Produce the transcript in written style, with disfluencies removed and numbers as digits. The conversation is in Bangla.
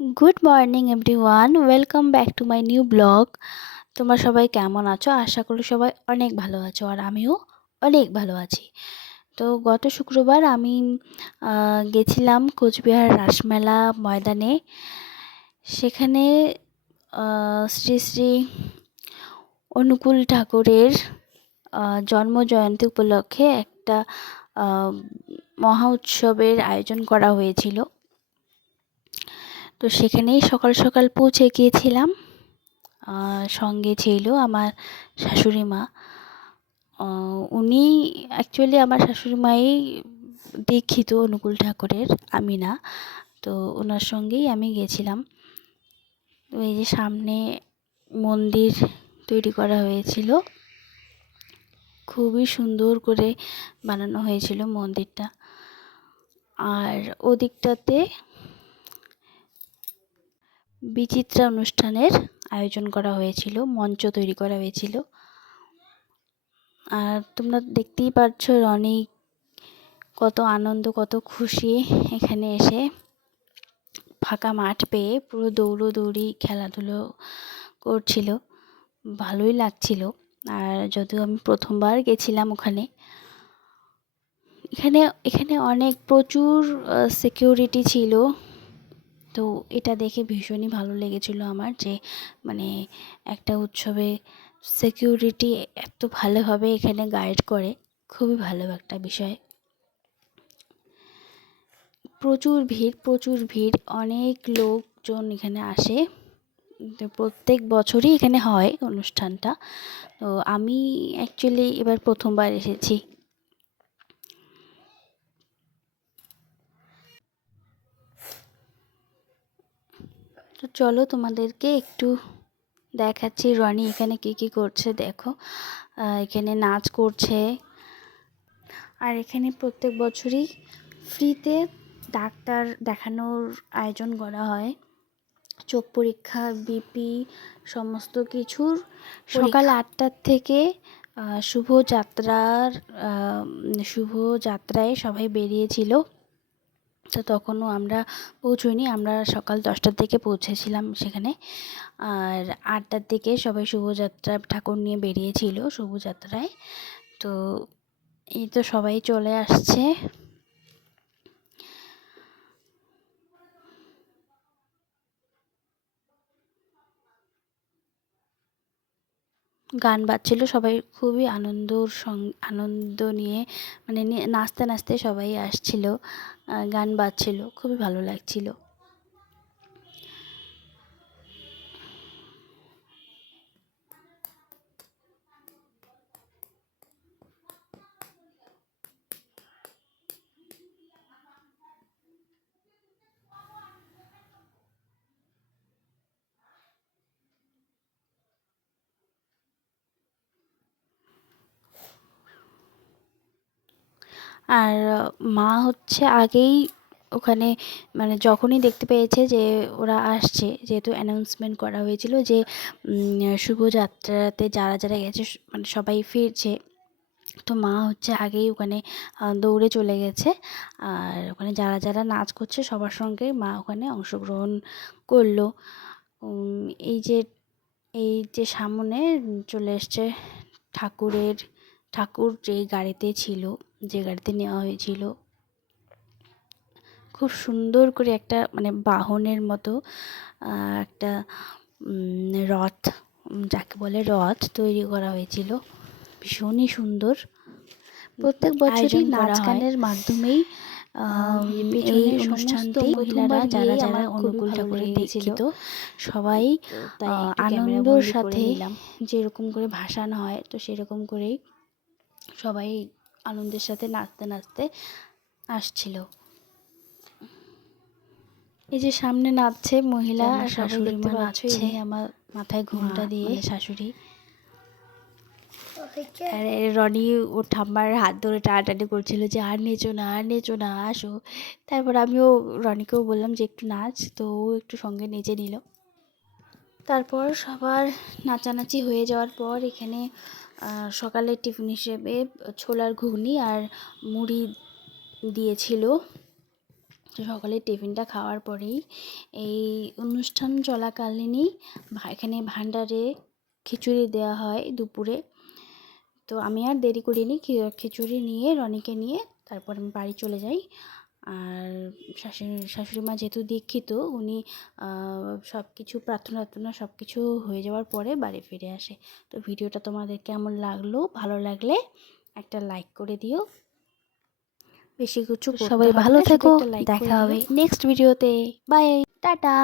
Good morning everyone, welcome back to my new blog. তোমরা সবাই কেমন আছো? আশা করি সবাই অনেক ভালো আছো, আর আমিও অনেক ভালো আছি। তো গত শুক্রবার আমি গেছিলাম কোচবিহার রাসমেলা ময়দানে। সেখানে শ্রী শ্রী অনুকূল ঠাকুরের জন্ম জয়ন্তী উপলক্ষে একটা মহা উৎসবের আয়োজন করা হয়েছিল। তো সেখানেই সকাল সকাল পৌঁছে গিয়েছিলাম। সঙ্গে ছিল আমার শাশুড়ি মা। উনি অ্যাকচুয়ালি আমার শাশুড়ি মাই দীক্ষিত অনুকূল ঠাকুরের, আমি না। তো ওনার সঙ্গেই আমি গেছিলাম। তো এই যে সামনে মন্দির তৈরি করা হয়েছিল, খুবই সুন্দর করে বানানো হয়েছিল মন্দিরটা। আর ওদিকটাতে বিচিত্রা অনুষ্ঠানের আয়োজন করা হয়েছিল, মঞ্চ তৈরি করা হয়েছিল। আর তোমরা দেখতেই পাচ্ছ রনি কত আনন্দ, কত খুশি এখানে এসে। ফাঁকা মাঠ পেয়ে পুরো দৌড়োদৌড়ি খেলাধুলো করছিল, ভালোই লাগছিল। আর যদিও আমি প্রথমবার গেছিলাম ওখানে, এখানে এখানে অনেক প্রচুর সিকিউরিটি ছিল। তো এটা দেখে ভীষণই ভালো লেগেছিল আমার, যে মানে একটা উৎসবে সিকিউরিটি এত ভালোভাবে এখানে গাইড করে, খুবই ভালো একটা বিষয়। প্রচুর ভিড়, অনেক লোকজন এখানে আসে। তো প্রত্যেক বছরই এখানে হয় অনুষ্ঠানটা। তো আমি অ্যাকচুয়ালি এবার প্রথমবার এসেছি। তো চলো তোমাদেরকে একটু দেখাচ্ছি রনি এখানে কী করছে। দেখো, এখানে নাচ করছে। আর এখানে প্রত্যেক বছরই ফ্রিতে ডাক্তার দেখানোর আয়োজন করা হয়। চোখ পরীক্ষা, বিপি, সমস্ত কিছুর সকাল 8টার থেকে শুভযাত্রায় সবাই বেরিয়েছিল। তো তখনও আমরা পৌঁছইনি, আমরা সকাল 10টার দিকে পৌঁছেছিলাম সেখানে। আর 8টার দিকে সবাই শুভযাত্রা ঠাকুর নিয়ে বেরিয়েছিল শুভযাত্রায়। তো এই তো সবাই চলে আসছে। গান বাজছিল, সবাই খুবই আনন্দ নিয়ে, মানে নাচতে নাচতে সবাই আসছিল, গান বাজছিল, খুবই ভালো লাগছিল। আর মা হচ্ছে আগেই ওখানে, মানে যখনই দেখতে পেয়েছে যে ওরা আসছে, যেহেতু অ্যানাউন্সমেন্ট করা হয়েছিল যে শুভযাত্রাতে যারা যারা গেছে মানে সবাই ফিরছে, তো মা হচ্ছে আগেই ওখানে দৌড়ে চলে গেছে। আর ওখানে যারা যারা নাচ করছে সবার সঙ্গে মা ওখানে অংশগ্রহণ করলো। এই যে সামনে চলে এসছে ঠাকুর যেই গাড়িতে ছিল, যে গাড়িতে নেওয়া হয়েছিল, খুব সুন্দর করে একটা মানে বাহনের মতো একটা রথ, যাকে বলে রথ, তৈরি করা হয়েছিল, ভীষণই সুন্দর। প্রত্যেক বছরই নাচ গানের মাধ্যমেই এই অনুষ্ঠানটি মহিলারা যারা যারা অনুকূল ঠাকুরের দীক্ষিত সবাই আনন্দর সাথে যেরকম করে ভাসান হয়, তো সেরকম করেই সবাই আনন্দের সাথে নাচতে নাচতে আসছিল। এই যে সামনে নাচছে মহিলা, শাশুড়ি মা নাচছে, আমার মাথায় ঘুমটা দিয়ে শাশুড়ি। আর রনি ওর ঠাম্মার হাত ধরে টানাটানি করছিল যে আর নেচো না, আর নেচো না, আসো। তারপর আমিও রনিকেও বললাম যে একটু নাচ, তো ও একটু সঙ্গে নেচে নিল। তারপর সবার নাচানাচি হয়ে যাওয়ার পর এখানে সকালের টিফিন হিসেবে ছোলার ঘুগনি আর মুড়ি দিয়েছিল। তো সকালে টিফিনটা খাওয়ার পরেই এই অনুষ্ঠান চলাকালীনই এখানে ভান্ডারে খিচুড়ি দেওয়া হয় দুপুরে। তো আমি আর দেরি করিনি, খিচুড়ি নিয়ে রনিকে নিয়ে তারপর আমি বাড়ি চলে যাই। আর শাশুড়ি মা যেহেতু দীক্ষিত, উনি সব কিছু প্রার্থনা সব কিছু হয়ে যাওয়ার পরে বাড়ি ফিরে আসে। তো ভিডিওটা তোমাদের কেমন লাগলো? ভালো লাগলে একটা লাইক করে দিও। বেশি কিছু করতে সবাই হবে ভালো না, শুধু থেকো, একটা লাইক করে দেখা দিও। হবে নেক্সট ভিডিওতে। Bye, tata.